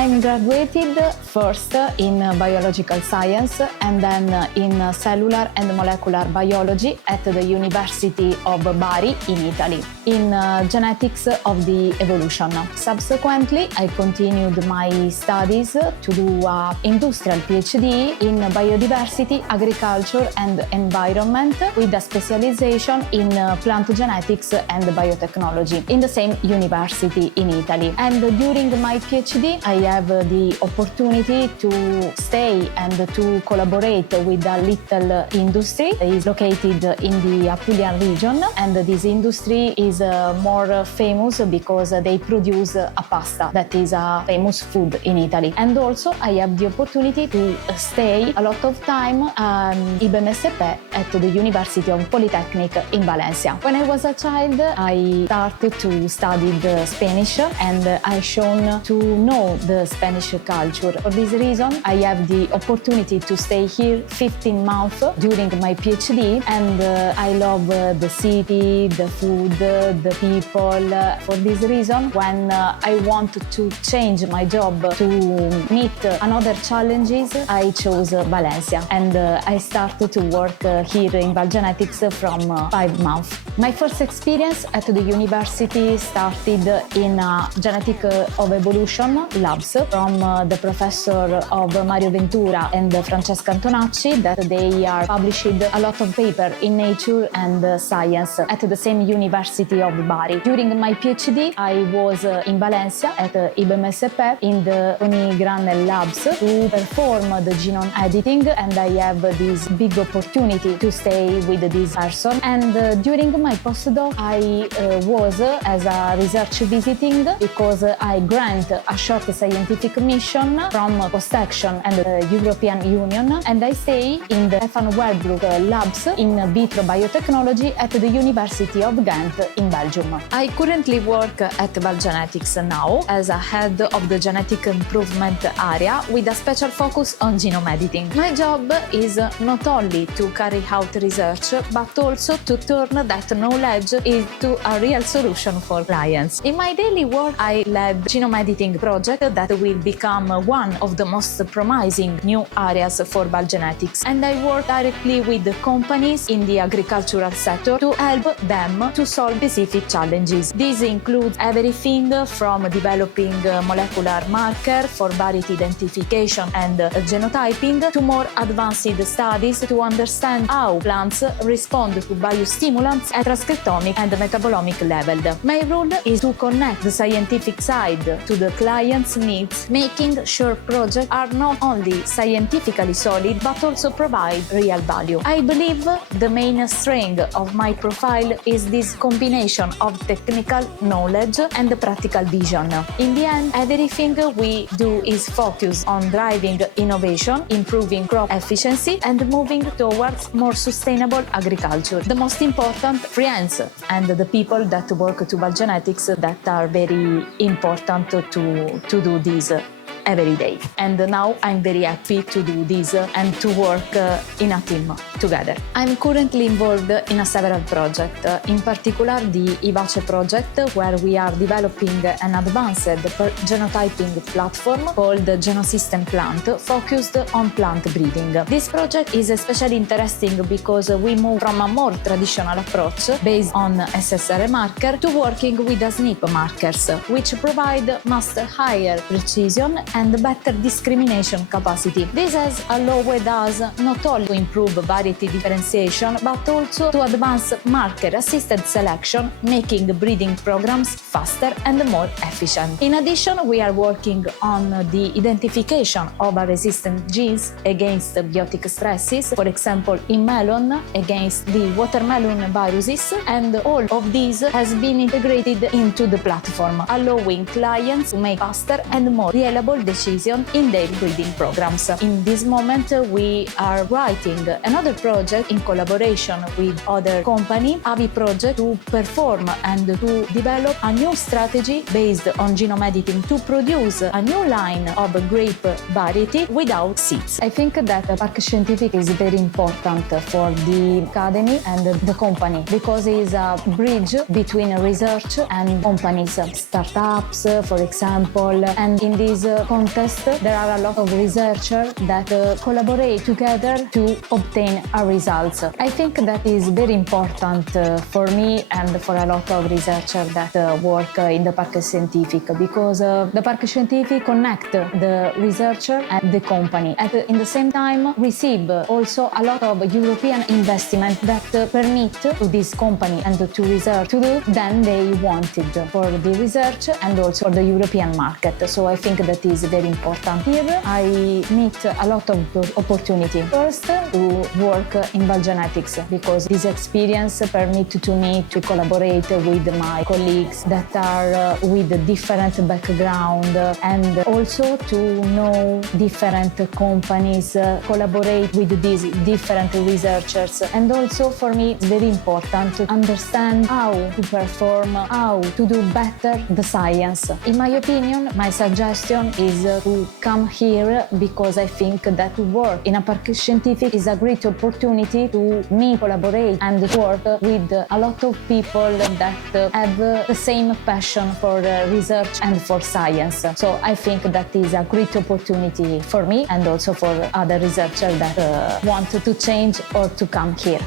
I'm graduated first in biological science and then in cellular and molecular biology at the University of Bari in Italy, in genetics of the evolution. Subsequently, I continued my studies to do an industrial PhD in biodiversity, agriculture and environment with a specialization in plant genetics and biotechnology in the same university in Italy. And during my PhD, I have the opportunity to stay and to collaborate with a little industry that is located in the Apulian region, and this industry is more famous because they produce a pasta that is a famous food in Italy. And also I have the opportunity to stay a lot of time IBMSP at the University of Polytechnic in Valencia. When I was a child, I started to study the Spanish and I shown to know the Spanish culture. For this reason, I have the opportunity to stay here 15 months during my PhD, and I love the city, the food, the people. For this reason, when I want to change my job to meet another challenges, I chose Valencia, and I started to work here in ValGenetics from 5 months. My first experience at the university started in a genetic of evolution labs from the professor of Mario Ventura and Francesca Antonacci, that they are published a lot of paper in Nature and Science at the same University of Bari. During my PhD, I was in Valencia at IBMSP in the Tony Granel labs to perform the genome editing, and I have this big opportunity to stay with this person. And during my postdoc, I was as a research visiting because I grant a short scientific mission from Post-Action and the European Union, and I stay in the Stefan Werbrook labs in vitro biotechnology at the University of Ghent in Belgium. I currently work at ValGenetics now as a head of the genetic improvement area with a special focus on genome editing. My job is not only to carry out research, but also to turn that knowledge into a real solution for clients. In my daily work, I led genome editing project that will become one of the most promising new areas for ValGenetics, and I work directly with the companies in the agricultural sector to help them to solve specific challenges. This includes everything from developing molecular marker for variety identification and genotyping to more advanced studies to understand how plants respond to biostimulants at transcriptomic and metabolomic level. My role is to connect the scientific side to the client's needs, making sure projects are not only scientifically solid but also provide real value. I believe the main strength of my profile is this combination of technical knowledge and practical vision. In the end, everything we do is focused on driving innovation, improving crop efficiency, and moving towards more sustainable agriculture. The most important friends and the people that work to ValGenetics that are very important to do this every day. And now I'm very happy to do this and to work in a team together. I'm currently involved in several projects, in particular the IVACE project, where we are developing an advanced genotyping platform called Genosystem Plant, focused on plant breeding. This project is especially interesting because we move from a more traditional approach based on SSR marker to working with SNP markers, which provide much higher precision and better discrimination capacity. This has allowed us not only to improve variety differentiation, but also to advance marker-assisted selection, making breeding programs faster and more efficient. In addition, we are working on the identification of resistant genes against biotic stresses, for example in melon against the watermelon viruses, and all of these has been integrated into the platform, allowing clients to make faster and more reliable decisions in their breeding programs. In this moment, we are writing another project in collaboration with other company, AVI project, to perform and to develop a new strategy based on genome editing to produce a new line of grape variety without seeds. I think that Park Scientific is very important for the academy and the company because it is a bridge between research and companies, startups, for example. And in this contest, there are a lot of researchers that collaborate together to obtain a result. I think that is very important for me and for a lot of researchers that work in the Park Scientific, because the Park Scientific connect the researcher and the company, and in the same time receive also a lot of European investment that permit to this company and to research to do than they wanted for the research and also for the European market. So I think that is very important. Here I meet a lot of opportunity. First, to work in ValGenetics, because this experience permit to me to collaborate with my colleagues that are with different background, and also to know different companies, collaborate with these different researchers. And also for me it's very important to understand how to perform, how to do better the science. In my opinion, my suggestion is to come here, because I think that to work in a Park Scientific is a great opportunity to meet, collaborate and work with a lot of people that have the same passion for research and for science. So I think that is a great opportunity for me and also for other researchers that want to change or to come here.